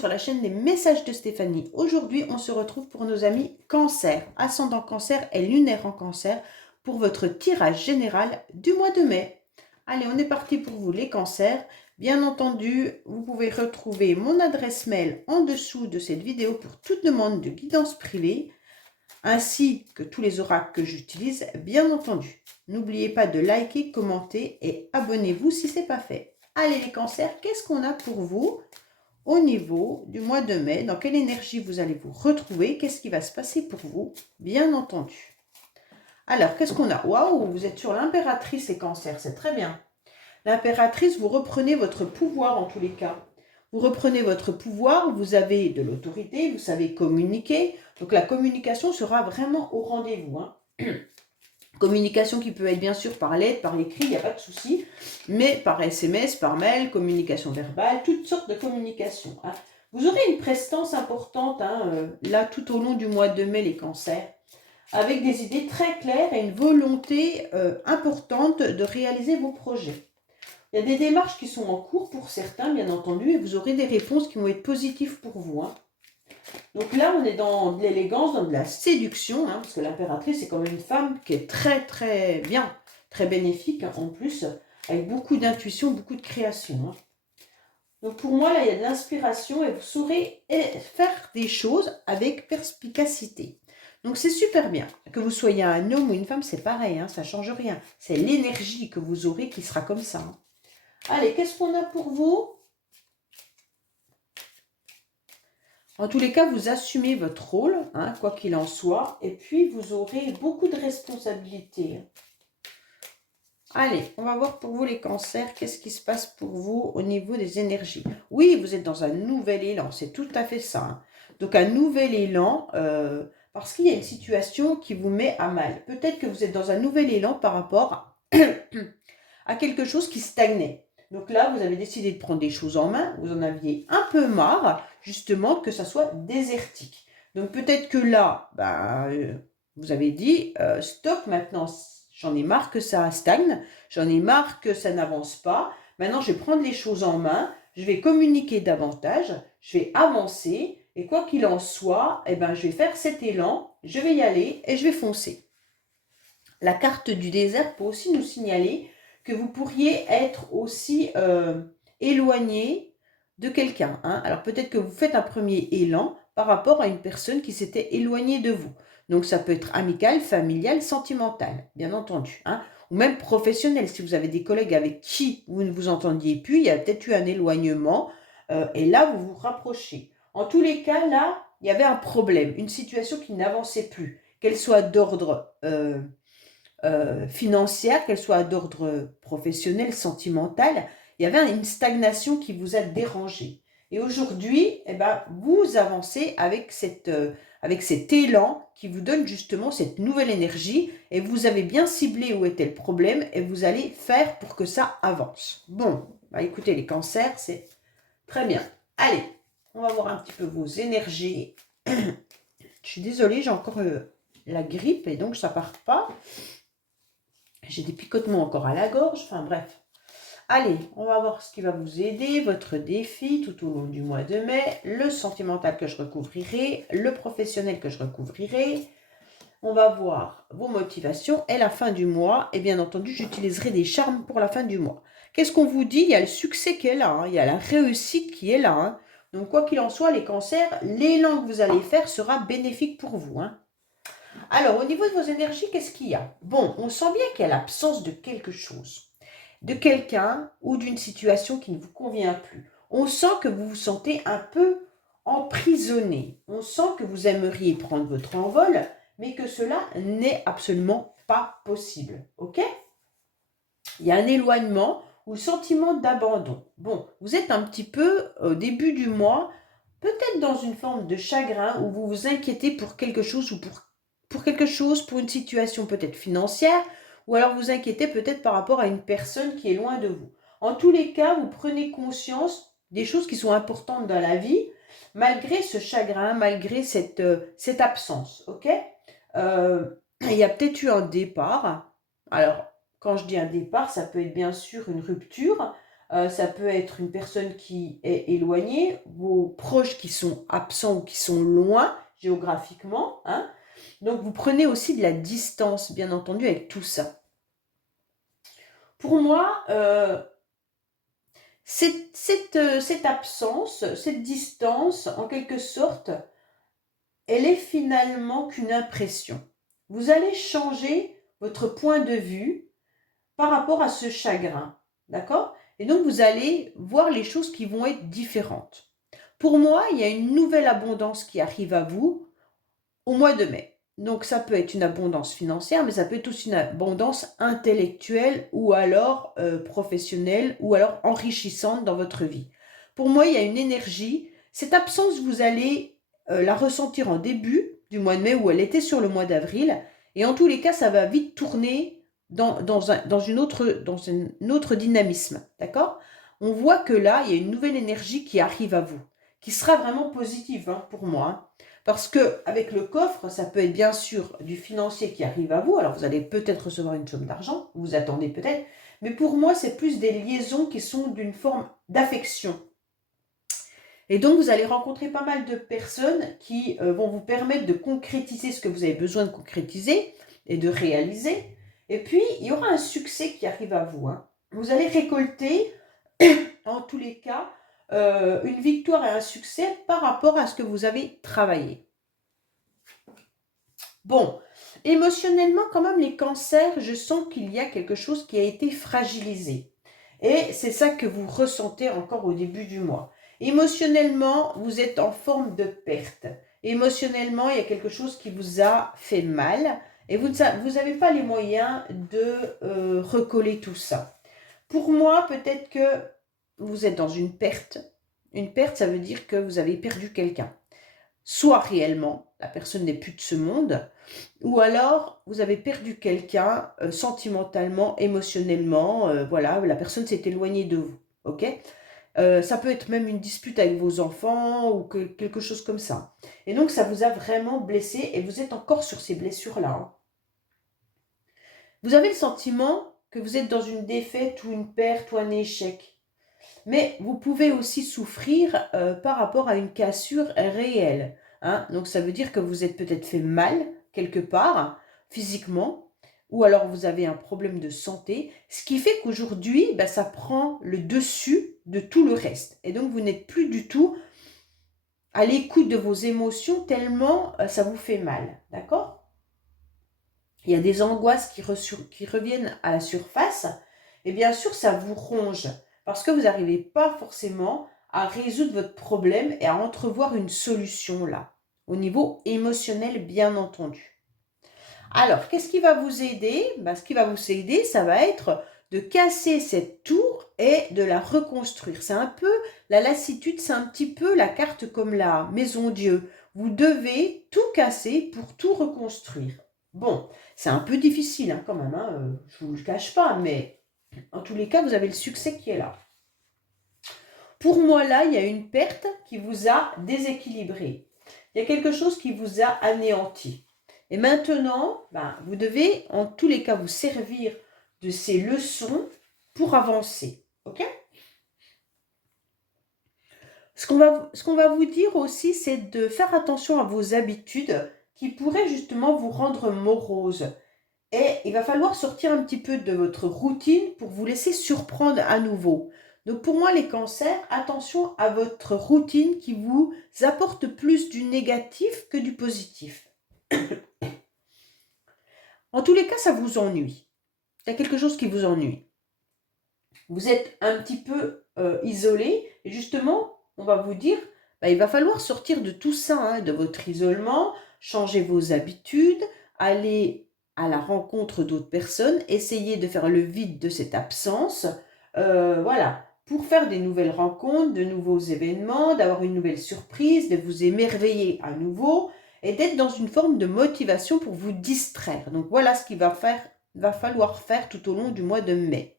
sur la chaîne des messages de Stéphanie. Aujourd'hui, on se retrouve pour nos amis Cancer, ascendant Cancer et lunaire en Cancer, pour votre tirage général du mois de mai. Allez, on est parti pour vous les Cancers. Bien entendu, vous pouvez retrouver mon adresse mail en dessous de cette vidéo pour toute demande de guidance privée, ainsi que tous les oracles que j'utilise, bien entendu. N'oubliez pas de liker, commenter et abonnez-vous si ce n'est pas fait. Allez les Cancers, qu'est-ce qu'on a pour vous au niveau du mois de mai? Dans quelle énergie vous allez vous retrouver? Qu'est-ce qui va se passer pour vous? Bien entendu. Alors, qu'est-ce qu'on a? Waouh, vous êtes sur l'impératrice et Cancer, c'est très bien. L'impératrice, vous reprenez votre pouvoir en tous les cas. Vous reprenez votre pouvoir, vous avez de l'autorité, vous savez communiquer. Donc la communication sera vraiment au rendez-vous. Communication qui peut être bien sûr par lettre, par écrit, il n'y a pas de souci, mais par SMS, par mail, communication verbale, toutes sortes de communications. Vous aurez une prestance importante là tout au long du mois de mai, les Cancers, avec des idées très claires et une volonté importante de réaliser vos projets. Il y a des démarches qui sont en cours pour certains, bien entendu, et vous aurez des réponses qui vont être positives pour vous. Donc là, on est dans de l'élégance, dans de la séduction, parce que l'impératrice, c'est quand même une femme qui est très très bien, très bénéfique en plus, avec beaucoup d'intuition, beaucoup de création. Donc pour moi, là, il y a de l'inspiration et vous saurez faire des choses avec perspicacité. Donc c'est super bien. Que vous soyez un homme ou une femme, c'est pareil, ça ne change rien. C'est l'énergie que vous aurez qui sera comme ça. Allez, qu'est-ce qu'on a pour vous? En tous les cas, vous assumez votre rôle, quoi qu'il en soit, et puis vous aurez beaucoup de responsabilités. Allez, on va voir pour vous les Cancers, qu'est-ce qui se passe pour vous au niveau des énergies. Oui, vous êtes dans un nouvel élan, c'est tout à fait ça. Donc un nouvel élan, parce qu'il y a une situation qui vous met à mal. Peut-être que vous êtes dans un nouvel élan par rapport à quelque chose qui stagnait. Donc là, vous avez décidé de prendre des choses en main, vous en aviez un peu marre, justement, que ça soit désertique. Donc peut-être que là, vous avez dit, stop maintenant, j'en ai marre que ça stagne, j'en ai marre que ça n'avance pas, maintenant je vais prendre les choses en main, je vais communiquer davantage, je vais avancer, et quoi qu'il en soit, je vais faire cet élan, je vais y aller et je vais foncer. La carte du désert peut aussi nous signaler que vous pourriez être aussi éloigné de quelqu'un. Alors peut-être que vous faites un premier élan par rapport à une personne qui s'était éloignée de vous. Donc ça peut être amical, familial, sentimental, bien entendu. Ou même professionnel, si vous avez des collègues avec qui vous ne vous entendiez plus, il y a peut-être eu un éloignement, et là vous vous rapprochez. En tous les cas, là, il y avait un problème, une situation qui n'avançait plus, qu'elle soit d'ordre financière, qu'elle soit d'ordre professionnel, sentimental, il y avait une stagnation qui vous a dérangé. Et aujourd'hui, vous avancez avec cet élan qui vous donne justement cette nouvelle énergie et vous avez bien ciblé où était le problème et vous allez faire pour que ça avance. Bon, écoutez les Cancers, c'est très bien. Allez, on va voir un petit peu vos énergies. Je suis désolée, j'ai encore la grippe et donc ça part pas. J'ai des picotements encore à la gorge, enfin bref. Allez, on va voir ce qui va vous aider, votre défi tout au long du mois de mai, le sentimental que je recouvrirai, le professionnel que je recouvrirai. On va voir vos motivations et la fin du mois. Et bien entendu, j'utiliserai des charmes pour la fin du mois. Qu'est-ce qu'on vous dit? Il y a le succès qui est là, il y a la réussite qui est là. Donc quoi qu'il en soit, les Cancers, l'élan que vous allez faire sera bénéfique pour vous. Alors, au niveau de vos énergies, qu'est-ce qu'il y a? Bon, on sent bien qu'il y a l'absence de quelque chose, de quelqu'un ou d'une situation qui ne vous convient plus. On sent que vous vous sentez un peu emprisonné. On sent que vous aimeriez prendre votre envol, mais que cela n'est absolument pas possible. Ok? Il y a un éloignement ou le sentiment d'abandon. Bon, vous êtes un petit peu au début du mois, peut-être dans une forme de chagrin où vous vous inquiétez pour quelque chose ou pour quelque chose, pour une situation peut-être financière, ou alors vous inquiétez peut-être par rapport à une personne qui est loin de vous. En tous les cas, vous prenez conscience des choses qui sont importantes dans la vie, malgré ce chagrin, malgré cette absence. Ok? Il y a peut-être eu un départ. Alors, quand je dis un départ, ça peut être bien sûr une rupture, ça peut être une personne qui est éloignée, vos proches qui sont absents ou qui sont loin géographiquement, hein. Donc, vous prenez aussi de la distance, bien entendu, avec tout ça. Pour moi, cette absence, cette distance, en quelque sorte, elle est finalement qu'une impression. Vous allez changer votre point de vue par rapport à ce chagrin, d'accord? Et donc, vous allez voir les choses qui vont être différentes. Pour moi, il y a une nouvelle abondance qui arrive à vous au mois de mai. Donc, ça peut être une abondance financière, mais ça peut être aussi une abondance intellectuelle ou alors professionnelle ou alors enrichissante dans votre vie. Pour moi, il y a une énergie. Cette absence, vous allez la ressentir en début du mois de mai où elle était sur le mois d'avril. Et en tous les cas, ça va vite tourner dans un autre dynamisme. D'accord? On voit que là, il y a une nouvelle énergie qui arrive à vous, qui sera vraiment positive hein, pour moi. Hein. Parce que avec le coffre, ça peut être bien sûr du financier qui arrive à vous. Alors vous allez peut-être recevoir une somme d'argent, vous attendez peut-être. Mais pour moi, c'est plus des liaisons qui sont d'une forme d'affection. Et donc, vous allez rencontrer pas mal de personnes qui vont vous permettre de concrétiser ce que vous avez besoin de concrétiser et de réaliser. Et puis, il y aura un succès qui arrive à vous. Hein. Vous allez récolter, en tous les cas, une victoire et un succès par rapport à ce que vous avez travaillé. Bon, émotionnellement, quand même, les cancers, je sens qu'il y a quelque chose qui a été fragilisé. Et c'est ça que vous ressentez encore au début du mois. Émotionnellement, vous êtes en forme de perte. Émotionnellement, il y a quelque chose qui vous a fait mal et vous n'avez pas les moyens de recoller tout ça. Pour moi, peut-être que vous êtes dans une perte. Une perte, ça veut dire que vous avez perdu quelqu'un. Soit réellement, la personne n'est plus de ce monde, ou alors vous avez perdu quelqu'un sentimentalement, émotionnellement, voilà, la personne s'est éloignée de vous, ok? Ça peut être même une dispute avec vos enfants ou quelque chose comme ça. Et donc ça vous a vraiment blessé et vous êtes encore sur ces blessures-là. Hein. Vous avez le sentiment que vous êtes dans une défaite ou une perte ou un échec. Mais vous pouvez aussi souffrir par rapport à une cassure réelle. Hein. Donc ça veut dire que vous êtes peut-être fait mal quelque part, physiquement, ou alors vous avez un problème de santé, ce qui fait qu'aujourd'hui, ça prend le dessus de tout le reste. Et donc vous n'êtes plus du tout à l'écoute de vos émotions tellement ça vous fait mal. D'accord? Il y a des angoisses qui reviennent à la surface, et bien sûr ça vous ronge. Parce que vous n'arrivez pas forcément à résoudre votre problème et à entrevoir une solution là, au niveau émotionnel bien entendu. Alors, qu'est-ce qui va vous aider? Ce qui va vous aider, ça va être de casser cette tour et de la reconstruire. C'est un peu, la lassitude, c'est un petit peu la carte comme la maison Dieu. Vous devez tout casser pour tout reconstruire. Bon, c'est un peu difficile hein, quand même, hein, je ne vous le cache pas, mais en tous les cas, vous avez le succès qui est là. Pour moi, là, il y a une perte qui vous a déséquilibré. Il y a quelque chose qui vous a anéanti. Et maintenant, vous devez, en tous les cas, vous servir de ces leçons pour avancer. OK? Ce qu'on va vous dire aussi, c'est de faire attention à vos habitudes qui pourraient justement vous rendre morose. Et il va falloir sortir un petit peu de votre routine pour vous laisser surprendre à nouveau. Donc pour moi, les cancers, attention à votre routine qui vous apporte plus du négatif que du positif. En tous les cas, ça vous ennuie. Il y a quelque chose qui vous ennuie. Vous êtes un petit peu isolé. Et justement, on va vous dire, il va falloir sortir de tout ça, hein, de votre isolement, changer vos habitudes, aller à la rencontre d'autres personnes, essayer de faire le vide de cette absence, voilà, pour faire des nouvelles rencontres, de nouveaux événements, d'avoir une nouvelle surprise, de vous émerveiller à nouveau et d'être dans une forme de motivation pour vous distraire. Donc voilà ce qu'il va falloir faire tout au long du mois de mai.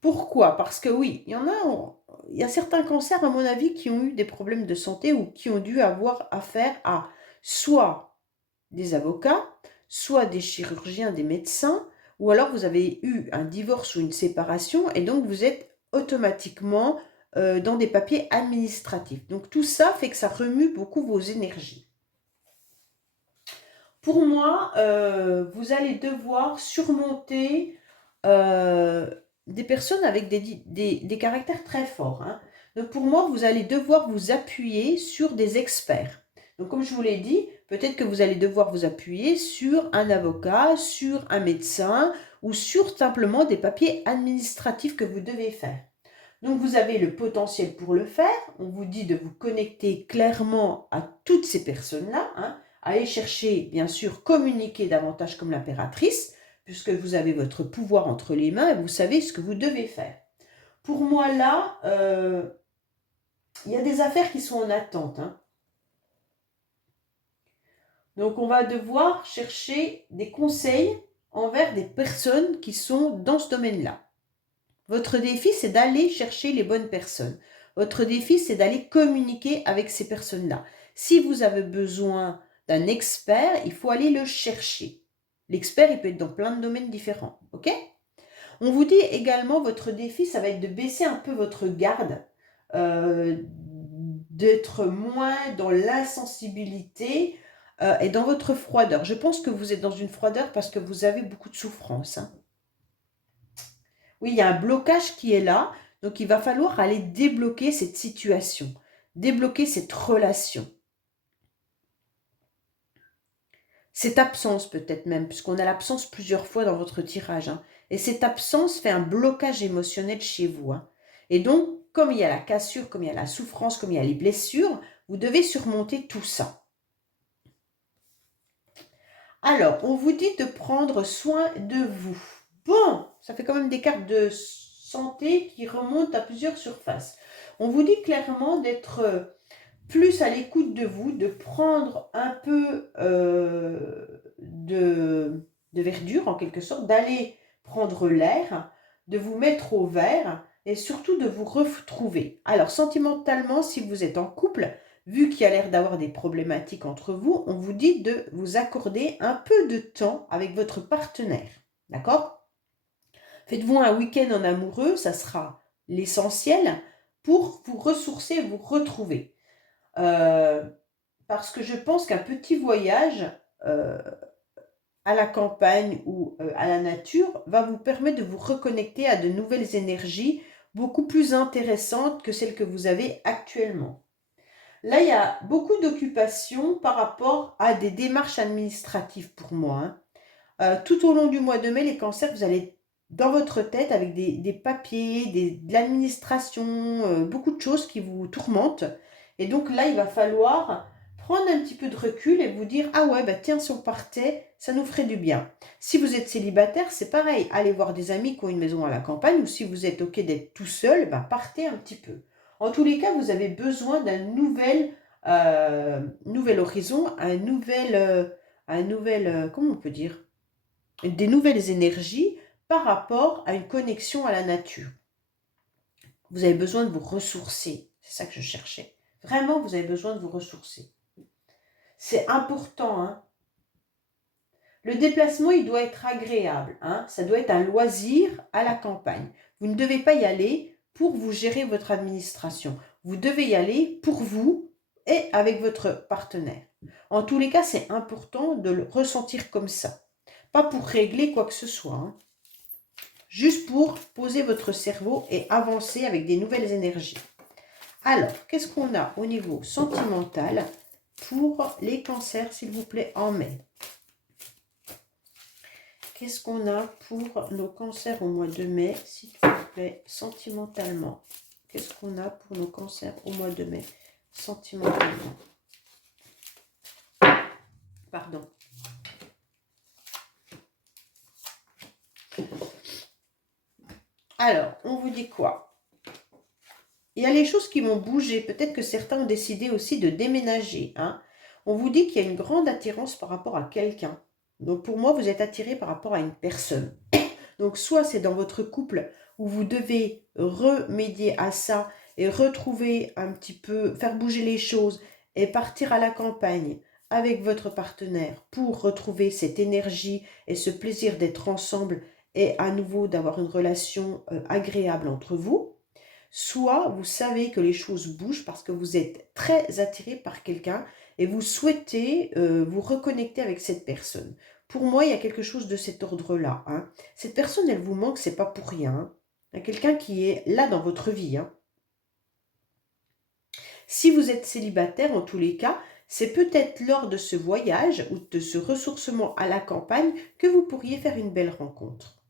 Pourquoi? Parce que oui, il y a certains cancers, à mon avis, qui ont eu des problèmes de santé ou qui ont dû avoir affaire à soit des avocats, soit des chirurgiens, des médecins, ou alors vous avez eu un divorce ou une séparation et donc vous êtes automatiquement dans des papiers administratifs. Donc tout ça fait que ça remue beaucoup vos énergies. Pour moi, vous allez devoir surmonter des personnes avec des caractères très forts, hein. Donc pour moi, vous allez devoir vous appuyer sur des experts. Donc comme je vous l'ai dit, peut-être que vous allez devoir vous appuyer sur un avocat, sur un médecin ou sur simplement des papiers administratifs que vous devez faire. Donc vous avez le potentiel pour le faire. On vous dit de vous connecter clairement à toutes ces personnes-là, hein. Allez chercher, bien sûr, communiquer davantage comme l'impératrice, puisque vous avez votre pouvoir entre les mains et vous savez ce que vous devez faire. Pour moi, là, il y a des affaires qui sont en attente, hein. Donc on va devoir chercher des conseils envers des personnes qui sont dans ce domaine-là. Votre défi, c'est d'aller chercher les bonnes personnes. Votre défi, c'est d'aller communiquer avec ces personnes-là. Si vous avez besoin d'un expert, il faut aller le chercher. L'expert, il peut être dans plein de domaines différents. Ok ? On vous dit également, votre défi, ça va être de baisser un peu votre garde, d'être moins dans l'insensibilité et dans votre froideur. Je pense que vous êtes dans une froideur parce que vous avez beaucoup de souffrance, hein. Oui, il y a un blocage qui est là, donc il va falloir aller débloquer cette situation, débloquer cette relation. Cette absence peut-être même, puisqu'on a l'absence plusieurs fois dans votre tirage, hein. Et cette absence fait un blocage émotionnel chez vous, hein. Et donc, comme il y a la cassure, comme il y a la souffrance, comme il y a les blessures, vous devez surmonter tout ça. Alors, on vous dit de prendre soin de vous. Bon, ça fait quand même des cartes de santé qui remontent à plusieurs surfaces. On vous dit clairement d'être plus à l'écoute de vous, de prendre un peu de verdure en quelque sorte, d'aller prendre l'air, de vous mettre au vert et surtout de vous retrouver. Alors sentimentalement, si vous êtes en couple, vu qu'il y a l'air d'avoir des problématiques entre vous, on vous dit de vous accorder un peu de temps avec votre partenaire. D'accord ? Faites-vous un week-end en amoureux, ça sera l'essentiel pour vous ressourcer et vous retrouver. Parce que je pense qu'un petit voyage à la campagne ou à la nature va vous permettre de vous reconnecter à de nouvelles énergies beaucoup plus intéressantes que celles que vous avez actuellement. Là, il y a beaucoup d'occupations par rapport à des démarches administratives pour moi, hein. Tout au long du mois de mai, les cancers, vous allez dans votre tête avec des papiers, de l'administration, beaucoup de choses qui vous tourmentent. Et donc là, il va falloir prendre un petit peu de recul et vous dire « Ah ouais, bah tiens, si on partait, ça nous ferait du bien. » Si vous êtes célibataire, c'est pareil. Allez voir des amis qui ont une maison à la campagne ou si vous êtes OK d'être tout seul, bah partez un petit peu. En tous les cas, vous avez besoin d'un nouvel horizon, comment on peut dire, des nouvelles énergies par rapport à une connexion à la nature. Vous avez besoin de vous ressourcer. C'est ça que je cherchais. Vraiment, vous avez besoin de vous ressourcer. C'est important, hein. Le déplacement, il doit être agréable, hein. Ça doit être un loisir à la campagne. Vous ne devez pas y aller pour vous gérer votre administration. Vous devez y aller pour vous et avec votre partenaire. En tous les cas, c'est important de le ressentir comme ça. Pas pour régler quoi que ce soit, hein. Juste pour poser votre cerveau et avancer avec des nouvelles énergies. Alors, qu'est-ce qu'on a au niveau sentimental pour les cancers, s'il vous plaît, en mai? Qu'est-ce qu'on a pour nos cancers au mois de mai, s'il vous plaît, sentimentalement? Qu'est-ce qu'on a pour nos cancers au mois de mai, sentimentalement? Pardon. Alors, on vous dit quoi? Il y a les choses qui vont bouger. Peut-être que certains ont décidé aussi de déménager, hein. On vous dit qu'il y a une grande attirance par rapport à quelqu'un. Donc, pour moi, vous êtes attiré par rapport à une personne. Donc, soit c'est dans votre couple où vous devez remédier à ça et retrouver un petit peu, faire bouger les choses et partir à la campagne avec votre partenaire pour retrouver cette énergie et ce plaisir d'être ensemble et à nouveau d'avoir une relation agréable entre vous. Soit vous savez que les choses bougent parce que vous êtes très attiré par quelqu'un et vous souhaitez vous reconnecter avec cette personne. Pour moi, il y a quelque chose de cet ordre-là. Hein. Cette personne, elle vous manque, c'est pas pour rien. Hein. Il y a quelqu'un qui est là dans votre vie. Hein. Si vous êtes célibataire, en tous les cas, c'est peut-être lors de ce voyage ou de ce ressourcement à la campagne que vous pourriez faire une belle rencontre.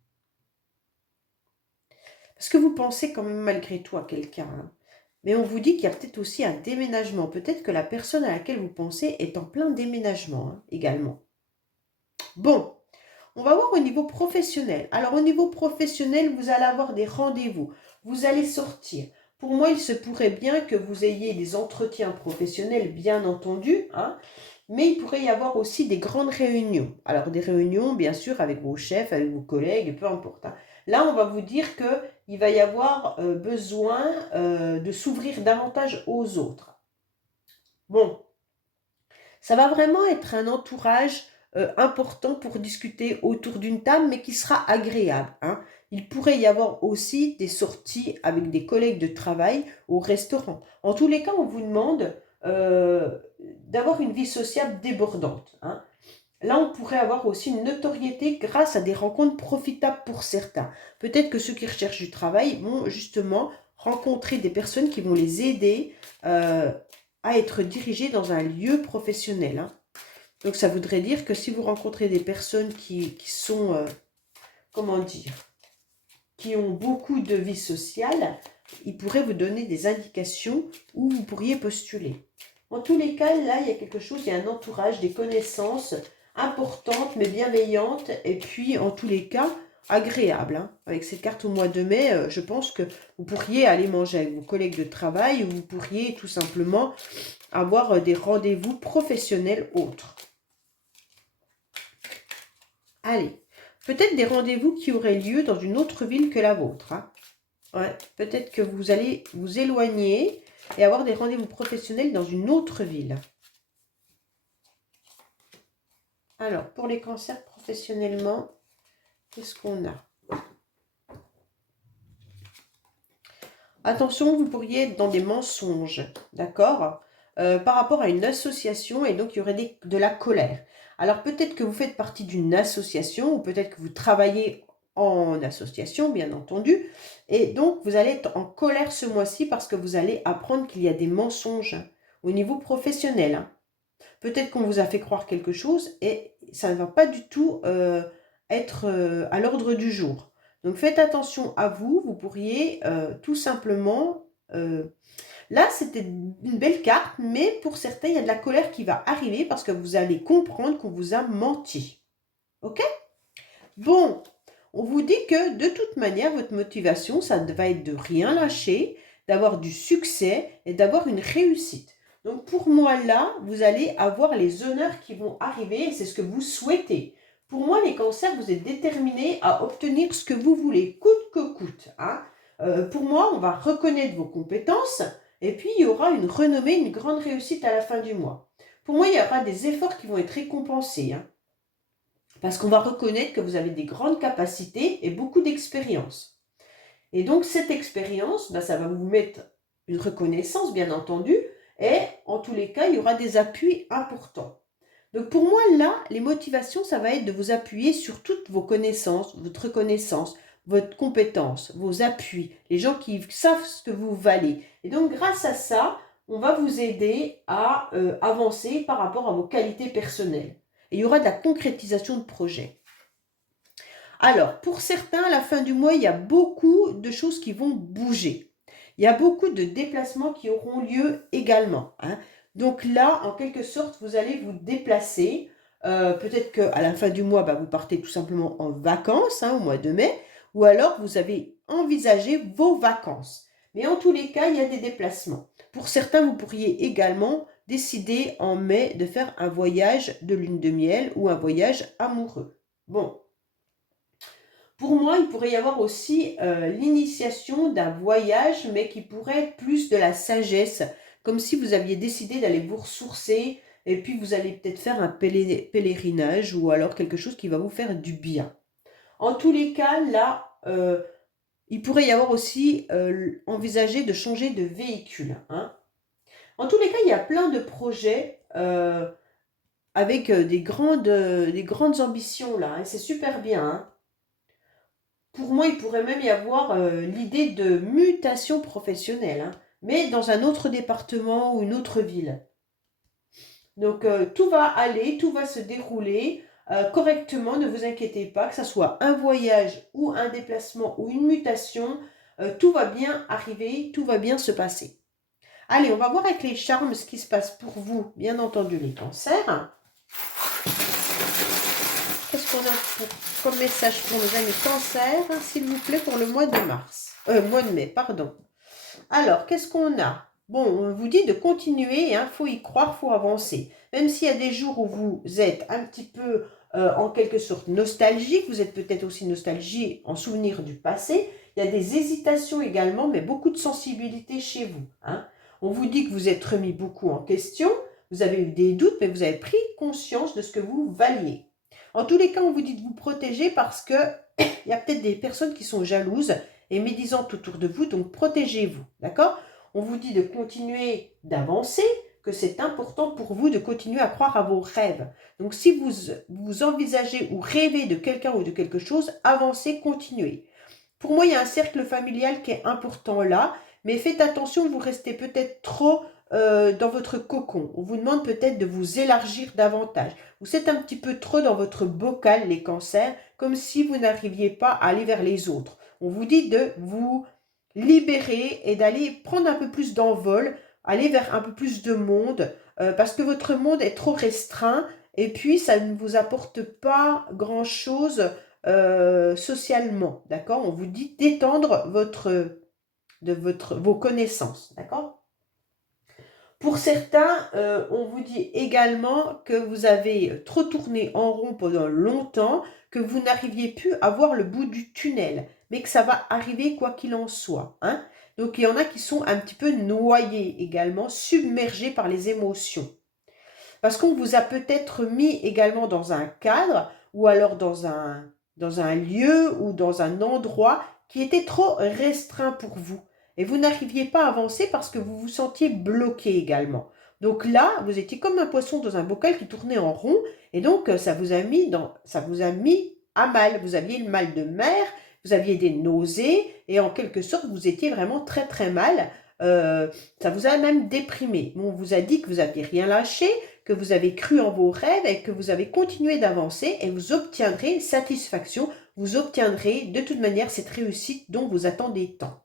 Parce que vous pensez quand même malgré tout à quelqu'un. Hein. Mais on vous dit qu'il y a peut-être aussi un déménagement. Peut-être que la personne à laquelle vous pensez est en plein déménagement hein, également. Bon, on va voir au niveau professionnel. Alors au niveau professionnel, vous allez avoir des rendez-vous. Vous allez sortir. Pour moi, il se pourrait bien que vous ayez des entretiens professionnels, bien entendu. Hein, mais il pourrait y avoir aussi des grandes réunions. Alors des réunions, bien sûr, avec vos chefs, avec vos collègues, peu importe. Hein. Là, on va vous dire qu'il va y avoir besoin de s'ouvrir davantage aux autres. Bon, ça va vraiment être un entourage important pour discuter autour d'une table, mais qui sera agréable. Hein. Il pourrait y avoir aussi des sorties avec des collègues de travail au restaurant. En tous les cas, on vous demande d'avoir une vie sociale débordante. Hein. Là, on pourrait avoir aussi une notoriété grâce à des rencontres profitables pour certains. Peut-être que ceux qui recherchent du travail vont justement rencontrer des personnes qui vont les aider à être dirigés dans un lieu professionnel. Hein. Donc, ça voudrait dire que si vous rencontrez des personnes qui sont, comment dire, qui ont beaucoup de vie sociale, ils pourraient vous donner des indications où vous pourriez postuler. En tous les cas, là, il y a quelque chose, il y a un entourage, des connaissances importantes mais bienveillantes et puis, en tous les cas, agréables. Hein. Avec cette carte au mois de mai, je pense que vous pourriez aller manger avec vos collègues de travail ou vous pourriez tout simplement avoir des rendez-vous professionnels autres. Allez, peut-être des rendez-vous qui auraient lieu dans une autre ville que la vôtre. Hein. Ouais, peut-être que vous allez vous éloigner et avoir des rendez-vous professionnels dans une autre ville. Alors, pour les cancers professionnellement, qu'est-ce qu'on a? Attention, vous pourriez être dans des mensonges, d'accord par rapport à une association et donc il y aurait de la colère. Alors peut-être que vous faites partie d'une association ou peut-être que vous travaillez en association, bien entendu. Et donc vous allez être en colère ce mois-ci parce que vous allez apprendre qu'il y a des mensonges au niveau professionnel. Hein. Peut-être qu'on vous a fait croire quelque chose et ça ne va pas du tout être à l'ordre du jour. Donc faites attention à vous, vous pourriez tout simplement... là, c'était une belle carte, mais pour certains, il y a de la colère qui va arriver parce que vous allez comprendre qu'on vous a menti. Ok? Bon, on vous dit que de toute manière, votre motivation, ça va être de rien lâcher, d'avoir du succès et d'avoir une réussite. Donc pour moi là, vous allez avoir les honneurs qui vont arriver et c'est ce que vous souhaitez. Pour moi, les cancers, vous êtes déterminés à obtenir ce que vous voulez, coûte que coûte. Hein. Pour moi, on va reconnaître vos compétences et puis il y aura une renommée, une grande réussite à la fin du mois. Pour moi, il y aura des efforts qui vont être récompensés. Hein. Parce qu'on va reconnaître que vous avez des grandes capacités et beaucoup d'expérience. Et donc, cette expérience, ça va vous mettre une reconnaissance, bien entendu, et en tous les cas, il y aura des appuis importants. Donc, pour moi, là, les motivations, ça va être de vous appuyer sur toutes vos connaissances, votre reconnaissance, votre compétence, vos appuis, les gens qui savent ce que vous valez. Et donc, grâce à ça, on va vous aider à avancer par rapport à vos qualités personnelles. Et il y aura de la concrétisation de projets. Alors, pour certains, à la fin du mois, il y a beaucoup de choses qui vont bouger. Il y a beaucoup de déplacements qui auront lieu également. Hein. Donc là, en quelque sorte, vous allez vous déplacer. Peut-être qu'à la fin du mois, vous partez tout simplement en vacances, au mois de mai, ou alors vous avez envisagé vos vacances. Mais en tous les cas, il y a des déplacements. Pour certains, vous pourriez également décider en mai de faire un voyage de lune de miel ou un voyage amoureux. Bon. Pour moi, il pourrait y avoir aussi l'initiation d'un voyage, mais qui pourrait être plus de la sagesse, comme si vous aviez décidé d'aller vous ressourcer Et puis, vous allez peut-être faire un pèlerinage ou alors quelque chose qui va vous faire du bien. En tous les cas, là, il pourrait y avoir aussi envisager de changer de véhicule, hein. En tous les cas, il y a plein de projets avec des grandes ambitions là, et c'est super bien, hein. Pour moi, il pourrait même y avoir l'idée de mutation professionnelle, hein, mais dans un autre département ou une autre ville. Donc, tout va aller, tout va se dérouler correctement, ne vous inquiétez pas, que ce soit un voyage ou un déplacement ou une mutation, tout va bien arriver, tout va bien se passer. Allez, on va voir avec les charmes ce qui se passe pour vous, bien entendu les cancers. Qu'est-ce qu'on a comme message pour nos amis cancers, s'il vous plaît, pour le mois de mars mois de mai, pardon. Alors, qu'est-ce qu'on a? Bon, on vous dit de continuer, hein, faut y croire, faut avancer. Même s'il y a des jours où vous êtes un petit peu, en quelque sorte, nostalgique, vous êtes peut-être aussi nostalgie en souvenir du passé, il y a des hésitations également, mais beaucoup de sensibilité chez vous, hein. On vous dit que vous êtes remis beaucoup en question, vous avez eu des doutes, mais vous avez pris conscience de ce que vous valiez. En tous les cas, on vous dit de vous protéger parce que il y a peut-être des personnes qui sont jalouses et médisantes autour de vous, donc protégez-vous, d'accord? On vous dit de continuer d'avancer, que c'est important pour vous de continuer à croire à vos rêves. Donc si vous envisagez ou rêvez de quelqu'un ou de quelque chose, avancez, continuez. Pour moi, il y a un cercle familial qui est important là, mais faites attention, vous restez peut-être trop dans votre cocon. On vous demande peut-être de vous élargir davantage. Vous êtes un petit peu trop dans votre bocal, les cancers, comme si vous n'arriviez pas à aller vers les autres. On vous dit de vous libérer et d'aller prendre un peu plus d'envol, aller vers un peu plus de monde, parce que votre monde est trop restreint et puis ça ne vous apporte pas grand-chose socialement, d'accord? On vous dit d'étendre vos connaissances, d'accord? Pour certains, on vous dit également que vous avez trop tourné en rond pendant longtemps, que vous n'arriviez plus à voir le bout du tunnel, mais que ça va arriver quoi qu'il en soit, hein? Donc il y en a qui sont un petit peu noyés également, submergés par les émotions. Parce qu'on vous a peut-être mis également dans un cadre ou alors dans un lieu ou dans un endroit qui était trop restreint pour vous. Et vous n'arriviez pas à avancer parce que vous vous sentiez bloqué également. Donc là, vous étiez comme un poisson dans un bocal qui tournait en rond et donc ça vous a mis à mal. Vous aviez le mal de mer, vous aviez des nausées et en quelque sorte, vous étiez vraiment très très mal. Ça vous a même déprimé. On vous a dit que vous n'aviez rien lâché, que vous avez cru en vos rêves et que vous avez continué d'avancer et vous obtiendrez satisfaction, vous obtiendrez de toute manière cette réussite dont vous attendez tant.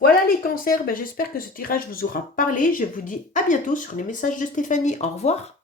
Voilà les cancers, j'espère que ce tirage vous aura parlé. Je vous dis à bientôt sur les messages de Stéphanie. Au revoir.